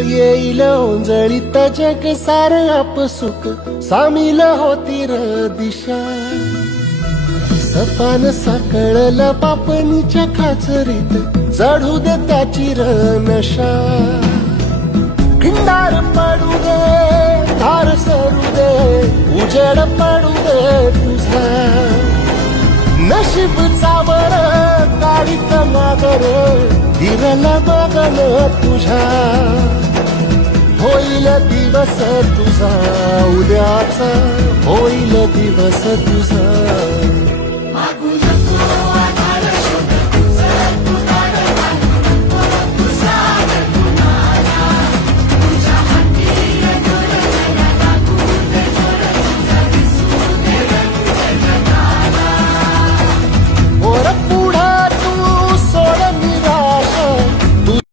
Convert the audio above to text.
येईल ओंजळीत जग सार आपसुक सामील होती र दिशा सपान साकळला पापणीच्या खाचरीत चढू दे त्याची र नशा खिंडार पडू दे धार सरू दे उजेड पडू दे तुझा नशीब चावर काढीत मागर दिरल बघन तुझ्या होईल दिवस तुझा उद्याचा होईल दिवस तुझा